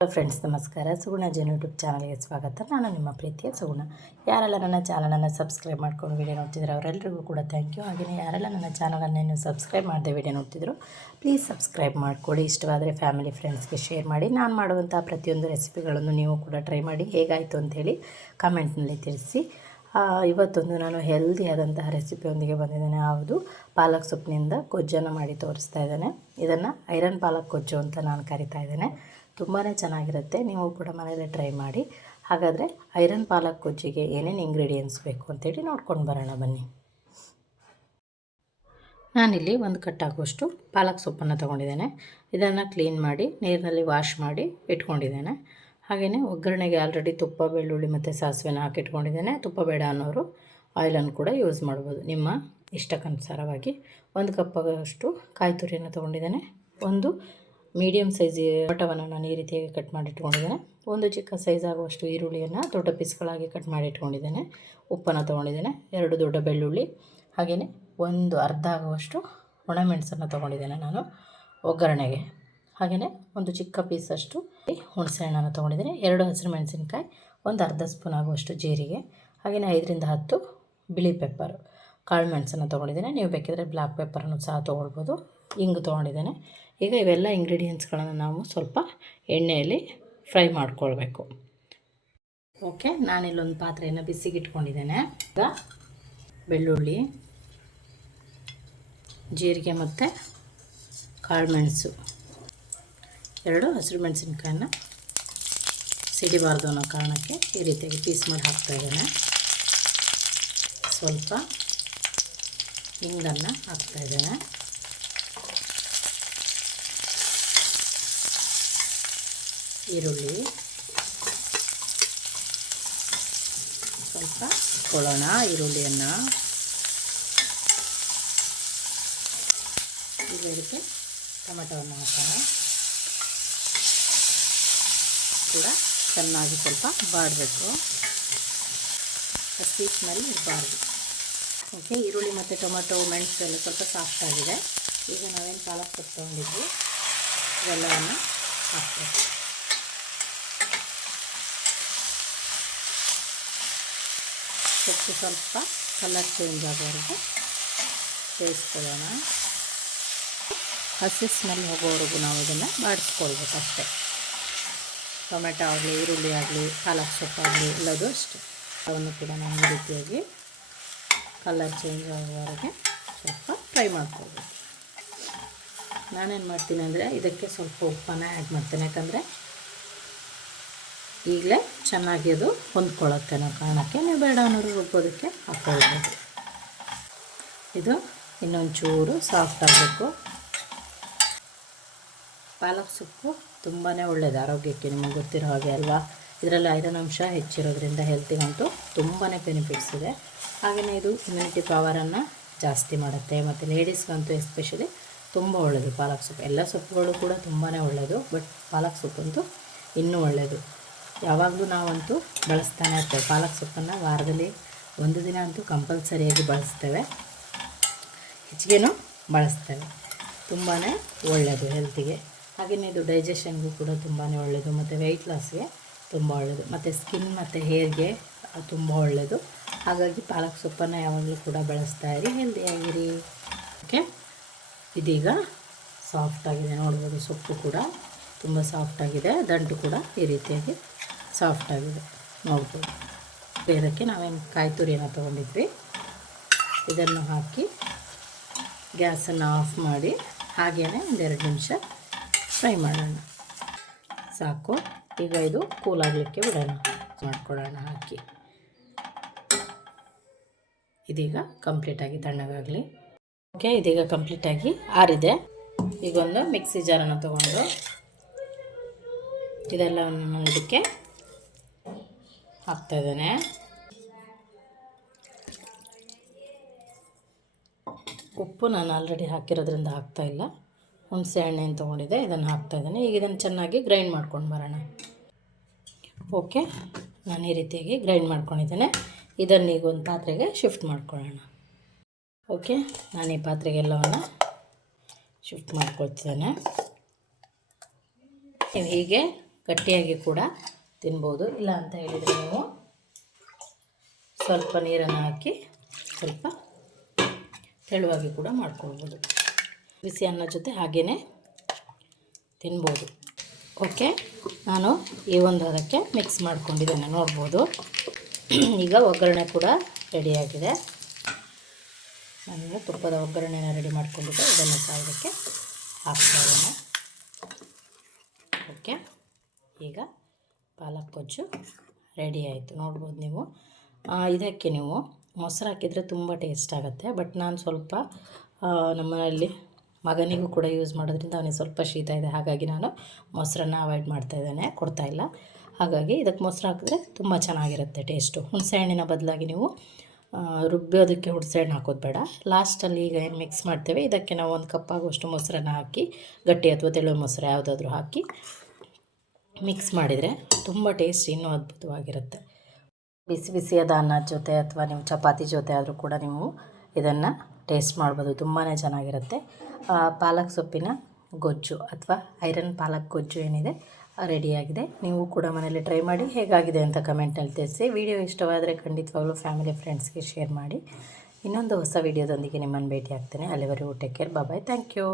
Hello friends, ನಮಸ್ಕಾರ. ಸುಗುಣ ಜನ YouTube ಚಾನಲ್ಗೆ ಸ್ವಾಗತ. ನಾನು ನಿಮ್ಮ ಪ್ರೀತಿಯ ಸುಗುಣ. ಯಾರೆಲ್ಲ ನನ್ನ ಚಾನಲನ್ನು ಸಬ್ಸ್ಕ್ರೈಬ್ ಮಾಡ್ಕೊಂಡು ವಿಡಿಯೋ ನೋಡ್ತಿದ್ರು ಅವರೆಲ್ಲರಿಗೂ ಕೂಡ ಥ್ಯಾಂಕ್ ಯು. ಹಾಗೆಯೇ ಯಾರೆಲ್ಲ ನನ್ನ ಚಾನಲನ್ನು ಇನ್ನೂ ಸಬ್ಸ್ಕ್ರೈಬ್ ಮಾಡದೆ ವಿಡಿಯೋ ನೋಡ್ತಿದ್ರು ಪ್ಲೀಸ್ ಸಬ್ಸ್ಕ್ರೈಬ್ ಮಾಡ್ಕೊಳ್ಳಿ. ಇಷ್ಟವಾದರೆ ಫ್ಯಾಮಿಲಿ ಫ್ರೆಂಡ್ಸ್ಗೆ ಶೇರ್ ಮಾಡಿ. ನಾನು ಮಾಡುವಂಥ ಪ್ರತಿಯೊಂದು ರೆಸಿಪಿಗಳನ್ನು ನೀವು ಕೂಡ ಟ್ರೈ ಮಾಡಿ ಹೇಗಾಯಿತು ಅಂಥೇಳಿ ಕಮೆಂಟ್ನಲ್ಲಿ ತಿಳಿಸಿ. ಇವತ್ತೊಂದು ನಾನು ಹೆಲ್ದಿಯಾದಂತಹ ರೆಸಿಪಿಯೊಂದಿಗೆ ಬಂದಿದ್ದೇನೆ. ಯಾವುದು ಪಾಲಕ್ ಸೊಪ್ಪಿನಿಂದ ಗೊಜ್ಜನ್ನು ಮಾಡಿ ತೋರಿಸ್ತಾ ಇದ್ದೇನೆ. ಇದನ್ನು ಐರನ್ ಪಾಲಕ್ ಗೊಜ್ಜು ಅಂತ ನಾನು ಕರಿತಾ ಇದ್ದೇನೆ. ತುಂಬಾ ಚೆನ್ನಾಗಿರುತ್ತೆ. ನೀವು ಕೂಡ ಮನೆಯಲ್ಲೇ ಟ್ರೈ ಮಾಡಿ. ಹಾಗಾದರೆ ಐರನ್ ಪಾಲಕ್ ಗೊಜ್ಜಿಗೆ ಏನೇನು ಇಂಗ್ರೀಡಿಯೆಂಟ್ಸ್ ಬೇಕು ಅಂತೇಳಿ ನೋಡ್ಕೊಂಡು ಬರೋಣ ಬನ್ನಿ. ನಾನಿಲ್ಲಿ ಒಂದು ಕಟ್ಟಾಗುವಷ್ಟು ಪಾಲಕ್ ಸೊಪ್ಪನ್ನು ತೊಗೊಂಡಿದ್ದೇನೆ. ಇದನ್ನು ಕ್ಲೀನ್ ಮಾಡಿ ನೀರಿನಲ್ಲಿ ವಾಶ್ ಮಾಡಿ ಇಟ್ಕೊಂಡಿದ್ದೇನೆ. ಹಾಗೆಯೇ ಒಗ್ಗರಣೆಗೆ ಆಲ್ರೆಡಿ ತುಪ್ಪ, ಬೆಳ್ಳುಳ್ಳಿ ಮತ್ತು ಸಾಸಿವೆನ ಹಾಕಿಟ್ಕೊಂಡಿದ್ದೇನೆ. ತುಪ್ಪ ಬೇಡ ಅನ್ನೋರು ಆಯಿಲನ್ನು ಕೂಡ ಯೂಸ್ ಮಾಡ್ಬೋದು ನಿಮ್ಮ ಇಷ್ಟಕ್ಕನುಸಾರವಾಗಿ. ಒಂದು ಕಪ್ಪಾಗುವಷ್ಟು ಕಾಯಿ ತುರಿಯನ್ನು ತೊಗೊಂಡಿದ್ದೇನೆ. ಒಂದು ಮೀಡಿಯಮ್ ಸೈಜ್ ಟೊಮೆಟೊವನ್ನು ನಾನು ಈ ರೀತಿಯಾಗಿ ಕಟ್ ಮಾಡಿ ಇಟ್ಕೊಂಡಿದ್ದೇನೆ. ಒಂದು ಚಿಕ್ಕ ಸೈಜ್ ಆಗುವಷ್ಟು ಈರುಳ್ಳಿಯನ್ನು ದೊಡ್ಡ ಪೀಸ್ಗಳಾಗಿ ಕಟ್ ಮಾಡಿ ಇಟ್ಕೊಂಡಿದ್ದೇನೆ. ಉಪ್ಪನ್ನು ತೊಗೊಂಡಿದ್ದೇನೆ. 2 ದೊಡ್ಡ ಬೆಳ್ಳುಳ್ಳಿ, ಹಾಗೆಯೇ ಒಂದು ಅರ್ಧ ಆಗುವಷ್ಟು ಒಣಮೆಣಸನ್ನು ತೊಗೊಂಡಿದ್ದೇನೆ ನಾನು ಒಗ್ಗರಣೆಗೆ. ಹಾಗೆಯೇ ಒಂದು ಚಿಕ್ಕ ಪೀಸಷ್ಟು ಹುಣಸೆ ಹಣ್ಣನ್ನು ತೊಗೊಂಡಿದ್ದೇನೆ. 2 ಹಸಿರು ಮೆಣಸಿನಕಾಯಿ, ಒಂದು ಅರ್ಧ ಸ್ಪೂನ್ ಆಗುವಷ್ಟು ಜೀರಿಗೆ, ಹಾಗೆಯೇ 5 ರಿಂದ 10 ಬಿಳಿ ಪೆಪ್ಪರು, ಕಾಳು ಮೆಣಸನ್ನು ತೊಗೊಂಡಿದ್ದೇನೆ. ನೀವು ಬೇಕಿದ್ರೆ ಬ್ಲ್ಯಾಕ್ ಪೆಪ್ಪರನ್ನು ಸಹ ತೊಗೊಳ್ಬೋದು. ಇಂಗು ತೊಗೊಂಡಿದ್ದೇನೆ. ಈಗ ಇವೆಲ್ಲ ಇಂಗ್ರೀಡಿಯೆಂಟ್ಸ್ಗಳನ್ನು ನಾವು ಸ್ವಲ್ಪ ಎಣ್ಣೆಯಲ್ಲಿ ಫ್ರೈ ಮಾಡ್ಕೊಳ್ಬೇಕು. ಓಕೆ, ನಾನಿಲ್ಲೊಂದು ಪಾತ್ರೆಯನ್ನು ಬಿಸಿಗಿಟ್ಕೊಂಡಿದ್ದೇನೆ. ಈಗ ಬೆಳ್ಳುಳ್ಳಿ, ಜೀರಿಗೆ ಮತ್ತು ಕಾಳು ಮೆಣಸು, 2 ಹಸಿರು ಮೆಣಸಿನ್ಕಾಯನ್ನು ಸಿಡಿಬಾರ್ದು ಅನ್ನೋ ಕಾರಣಕ್ಕೆ ಈ ರೀತಿಯಾಗಿ ಪೀಸ್ ಮಾಡಿ ಹಾಕ್ತಾಯಿದ್ದೇನೆ. ಸ್ವಲ್ಪ ಹಿಂಗನ್ನು ಹಾಕ್ತಾಯಿದ್ದೇನೆ. ಈರುಳ್ಳಿ ಸ್ವಲ್ಪ ಹಾಕ್ಕೊಳ್ಳೋಣ. ಈರುಳ್ಳಿಯನ್ನು ಈಗ ಇದಕ್ಕೆ ಟೊಮೆಟೊವನ್ನು ಹಾಕೋಣ. ಕೂಡ ಚೆನ್ನಾಗಿ ಸ್ವಲ್ಪ ಬಾಡಬೇಕು, ಹಸಿ ಸ್ಮೆಲ್ ಇರಬಾರ್ದು. ಓಕೆ, ಈರುಳ್ಳಿ ಮತ್ತು ಟೊಮೆಟೊ, ಮೆಣಸು ಎಲ್ಲ ಸ್ವಲ್ಪ ಸಾಫ್ಟ್ ಆಗಿದೆ. ಈಗ ನಾವೇನು ಪಾಲಕ್ ಸೊಪ್ಪು ತೊಗೊಂಡಿದ್ವಿ ಇವೆಲ್ಲವನ್ನು ಹಾಕ್ಬೇಕು. ಸೊಪ್ಪು ಸ್ವಲ್ಪ ಕಲರ್ ಚೇಂಜ್ ಆಗೋವರೆಗೂ ಬೇಯಿಸ್ಕೊಳ್ಳೋಣ. ಹಸಿ ಸ್ಮೆಲ್ ಹೋಗೋವರೆಗೂ ನಾವು ಇದನ್ನು ಬಾಡಿಸ್ಕೊಳ್ಬೇಕು ಅಷ್ಟೇ. ಟೊಮೆಟೊ ಆಗಲಿ, ಈರುಳ್ಳಿ ಆಗಲಿ, ಪಾಲಕ್ ಸೊಪ್ಪಾಗಲಿ ಎಲ್ಲದು ಅಷ್ಟೇ. ಅವನ್ನು ಕೂಡ ನಾವು ಈ ರೀತಿಯಾಗಿ ಕಲರ್ ಚೇಂಜ್ ಆಗೋವರೆಗೆ ಸ್ವಲ್ಪ ಫ್ರೈ ಮಾಡ್ಕೊಳ್ಬೇಕು. ನಾನೇನು ಮಾಡ್ತೀನಿ ಅಂದರೆ ಇದಕ್ಕೆ ಸ್ವಲ್ಪ ಉಪ್ಪನ್ನು ಆ್ಯಡ್ ಮಾಡ್ತೇನೆ. ಯಾಕಂದರೆ ಈಗಲೇ ಚೆನ್ನಾಗಿ ಅದು ಹೊಂದ್ಕೊಳ್ಳುತ್ತೆ ಅನ್ನೋ ಕಾರಣಕ್ಕೆ. ನೀವು ಬೇಡ ಅನ್ನೋರು ರುಬ್ಬೋದಕ್ಕೆ ಹಾಕ್ಕೊಳ್ಬೋದು. ಇದು ಇನ್ನೊಂಚೂರು ಸಾಫ್ಟ್ ಆಗಬೇಕು. ಪಾಲಕ್ ಸೊಪ್ಪು ತುಂಬಾ ಒಳ್ಳೆಯದು ಆರೋಗ್ಯಕ್ಕೆ, ನಿಮಗೆ ಗೊತ್ತಿರೋ ಹಾಗೆ ಅಲ್ವಾ. ಇದರಲ್ಲಿ ಐರನ್ ಅಂಶ ಹೆಚ್ಚಿರೋದ್ರಿಂದ ಹೆಲ್ತಿಗಂತೂ ತುಂಬಾ ಬೆನಿಫಿಟ್ಸ್ ಇದೆ. ಹಾಗೆಯೇ ಇದು ಇಮ್ಯುನಿಟಿ ಪವರನ್ನು ಜಾಸ್ತಿ ಮಾಡುತ್ತೆ. ಮತ್ತು ಲೇಡೀಸ್ಗಂತೂ ಎಸ್ಪೆಷಲಿ ತುಂಬ ಒಳ್ಳೆಯದು ಪಾಲಕ್ ಸೊಪ್ಪು. ಎಲ್ಲ ಸೊಪ್ಪುಗಳು ಕೂಡ ತುಂಬಾ ಒಳ್ಳೆಯದು, ಬಟ್ ಪಾಲಕ್ ಸೊಪ್ಪಂತೂ ಇನ್ನೂ ಒಳ್ಳೆಯದು. ಯಾವಾಗಲೂ ನಾವಂತೂ ಬಳಸ್ತಾನೆ ಇರ್ತೇವೆ ಪಾಲಕ್ ಸೊಪ್ಪನ್ನು. ವಾರದಲ್ಲಿ ಒಂದು ದಿನ ಅಂತೂ ಕಂಪಲ್ಸರಿಯಾಗಿ ಬಳಸ್ತೇವೆ, ಹೆಚ್ಚಿಗೆನೂ ಬಳಸ್ತೇವೆ. ತುಂಬಾ ಒಳ್ಳೆಯದು ಹೆಲ್ತಿಗೆ. ಹಾಗೆಯೇ ಇದು ಡೈಜೆಷನ್ಗೂ ಕೂಡ ತುಂಬಾ ಒಳ್ಳೆಯದು, ಮತ್ತು ವೆಯ್ಟ್ ಲಾಸ್ಗೆ ತುಂಬ ಒಳ್ಳೆಯದು, ಮತ್ತು ಸ್ಕಿನ್ ಮತ್ತು ಹೇರ್ಗೆ ತುಂಬ ಒಳ್ಳೆಯದು. ಹಾಗಾಗಿ ಪಾಲಕ್ ಸೊಪ್ಪನ್ನು ಯಾವಾಗಲೂ ಕೂಡ ಬಳಸ್ತಾ ಇರಿ, ಹೆಲ್ದಿಯಾಗಿರಿ. ಓಕೆ, ಇದೀಗ ಸಾಫ್ಟಾಗಿದೆ ನೋಡ್ಬೋದು. ಸೊಪ್ಪು ಕೂಡ ತುಂಬ ಸಾಫ್ಟಾಗಿದೆ, ದಂಟು ಕೂಡ ಈ ರೀತಿಯಾಗಿ ಸಾಫ್ಟಾಗಿದೆ ನೋಡ್ಬೋದು. ಇದಕ್ಕೆ ನಾವೇನು ಕಾಯಿ ತುರಿಯನ್ನು ತೊಗೊಂಡಿದ್ವಿ ಇದನ್ನು ಹಾಕಿ ಗ್ಯಾಸನ್ನು ಆಫ್ ಮಾಡಿ ಹಾಗೆಯೇ 1-2 ನಿಮಿಷ ಫ್ರೈ ಮಾಡೋಣ. ಸಾಕು. ಈಗ ಇದು ಕೂಲಾಗಲಿಕ್ಕೆ ಬಿಡೋಣ, ಮಾಡ್ಕೊಳ್ಳೋಣ ಹಾಕಿ. ಇದೀಗ ಕಂಪ್ಲೀಟಾಗಿ ತಣ್ಣಗಾಗಲಿ. ಓಕೆ, ಇದೀಗ ಕಂಪ್ಲೀಟಾಗಿ ಆರಿದೆ. ಈಗೊಂದು ಮಿಕ್ಸಿ ಜಾರನ್ನು ತೊಗೊಂಡು ಇದೆಲ್ಲವನ್ನು ಇದಕ್ಕೆ ಹಾಕ್ತಾಯಿದ್ದೇನೆ. ಉಪ್ಪು ನಾನು ಆಲ್ರೆಡಿ ಹಾಕಿರೋದ್ರಿಂದ ಹಾಕ್ತಾಯಿಲ್ಲ. ಹುಣಸೆ ಹಣ್ಣೇನು ತೊಗೊಂಡಿದ್ದೆ ಇದನ್ನು ಹಾಕ್ತಾಯಿದ್ದೇನೆ. ಈಗ ಇದನ್ನು ಚೆನ್ನಾಗಿ ಗ್ರೈಂಡ್ ಮಾಡ್ಕೊಂಡು ಬರೋಣ. ಓಕೆ, ನಾನು ಈ ರೀತಿಯಾಗಿ ಗ್ರೈಂಡ್ ಮಾಡ್ಕೊಂಡಿದ್ದೇನೆ. ಇದನ್ನು ಈಗ ಒಂದು ಪಾತ್ರೆಗೆ ಶಿಫ್ಟ್ ಮಾಡ್ಕೊಳ್ಳೋಣ. ಓಕೆ, ನಾನು ಈ ಪಾತ್ರೆಗೆಲ್ಲವನ್ನು ಶಿಫ್ಟ್ ಮಾಡ್ಕೊಳ್ತಿದ್ದೇನೆ. ನೀವು ಹೀಗೆ ಗಟ್ಟಿಯಾಗಿ ಕೂಡ ತಿನ್ಬೋದು. ಇಲ್ಲ ಅಂತ ಹೇಳಿದರೆ ನೀವು ಸ್ವಲ್ಪ ನೀರನ್ನು ಹಾಕಿ ಸ್ವಲ್ಪ ತೆಳುವಾಗಿ ಕೂಡ ಮಾಡ್ಕೊಳ್ಬೋದು. ಬಿಸಿ ಅನ್ನ ಜೊತೆ ಹಾಗೇ ತಿನ್ಬೋದು. ಓಕೆ, ನಾನು ಈ ಒಂದು ಅದಕ್ಕೆ ಮಿಕ್ಸ್ ಮಾಡ್ಕೊಂಡಿದ್ದೇನೆ ನೋಡ್ಬೋದು. ಈಗ ಒಗ್ಗರಣೆ ಕೂಡ ರೆಡಿಯಾಗಿದೆ. ನಾನು ತುಪ್ಪದ ಒಗ್ಗರಣೆನ ರೆಡಿ ಮಾಡ್ಕೊಂಡಿದ್ದೆ, ಇದನ್ನು ಸಹ ಇದಕ್ಕೆ ಹಾಕ್ತಾ ಇದ್ದೇನೆ. ಓಕೆ, ಈಗ ಪಾಲಕ್ ಗೊಜ್ಜು ರೆಡಿ ಆಯಿತು ನೋಡ್ಬೋದು ನೀವು. ಇದಕ್ಕೆ ನೀವು ಮೊಸರು ಹಾಕಿದರೆ ತುಂಬ ಟೇಸ್ಟ್ ಆಗುತ್ತೆ. ಬಟ್ ನಾನು ಸ್ವಲ್ಪ ನಮ್ಮನೆಯಲ್ಲಿ ಮಗನಿಗೂ ಕೂಡ ಯೂಸ್ ಮಾಡೋದ್ರಿಂದ ಅವನಿಗೆ ಸ್ವಲ್ಪ ಶೀತ ಇದೆ, ಹಾಗಾಗಿ ನಾನು ಮೊಸರನ್ನು ಅವಾಯ್ಡ್ ಮಾಡ್ತಾಯಿದ್ದೇನೆ, ಕೊಡ್ತಾಯಿಲ್ಲ. ಹಾಗಾಗಿ ಇದಕ್ಕೆ ಮೊಸರು ಹಾಕಿದ್ರೆ ತುಂಬ ಚೆನ್ನಾಗಿರುತ್ತೆ ಟೇಸ್ಟು. ಹುಣಸೆಹಣ್ಣಿನ ಬದಲಾಗಿ ನೀವು ರುಬ್ಬೋದಕ್ಕೆ ಹುಣಸೆಹಣ್ಣು ಹಾಕೋದು ಬೇಡ. ಲಾಸ್ಟಲ್ಲಿ ಈಗ ಏನು ಮಿಕ್ಸ್ ಮಾಡ್ತೇವೆ ಇದಕ್ಕೆ ನಾವು 1 ಕಪ್ ಆಗುವಷ್ಟು ಮೊಸರನ್ನು ಹಾಕಿ, ಗಟ್ಟಿ ಅಥವಾ ತೆಳು ಮೊಸರು ಯಾವುದಾದ್ರೂ ಹಾಕಿ ಮಿಕ್ಸ್ ಮಾಡಿದರೆ ತುಂಬ ಟೇಸ್ಟ್ ಇನ್ನೂ ಅದ್ಭುತವಾಗಿರುತ್ತೆ. ಬಿಸಿ ಬಿಸಿಯಾದ ಅನ್ನದ ಜೊತೆ ಅಥವಾ ನೀವು ಚಪಾತಿ ಜೊತೆ ಆದರೂ ಕೂಡ ನೀವು ಇದನ್ನು ಟೇಸ್ಟ್ ಮಾಡ್ಬೋದು, ತುಂಬಾ ಚೆನ್ನಾಗಿರುತ್ತೆ. ಪಾಲಕ್ ಸೊಪ್ಪಿನ ಗೊಜ್ಜು ಅಥವಾ ಐರನ್ ಪಾಲಕ್ ಗೊಜ್ಜು ಏನಿದೆ ರೆಡಿಯಾಗಿದೆ. ನೀವು ಕೂಡ ಮನೆಯಲ್ಲಿ ಟ್ರೈ ಮಾಡಿ ಹೇಗಾಗಿದೆ ಅಂತ ಕಮೆಂಟ್ನಲ್ಲಿ ತಿಳಿಸಿ. ವಿಡಿಯೋ ಇಷ್ಟವಾದರೆ ಖಂಡಿತವಾಗ್ಲೂ ಫ್ಯಾಮಿಲಿ ಫ್ರೆಂಡ್ಸ್ಗೆ ಶೇರ್ ಮಾಡಿ. ಇನ್ನೊಂದು ಹೊಸ ವಿಡಿಯೋದೊಂದಿಗೆ ನಿಮ್ಮನ್ನು ಭೇಟಿ ಆಗ್ತೇನೆ. ಅಲ್ಲಿವರೆಗೂ take care, bye, thank you.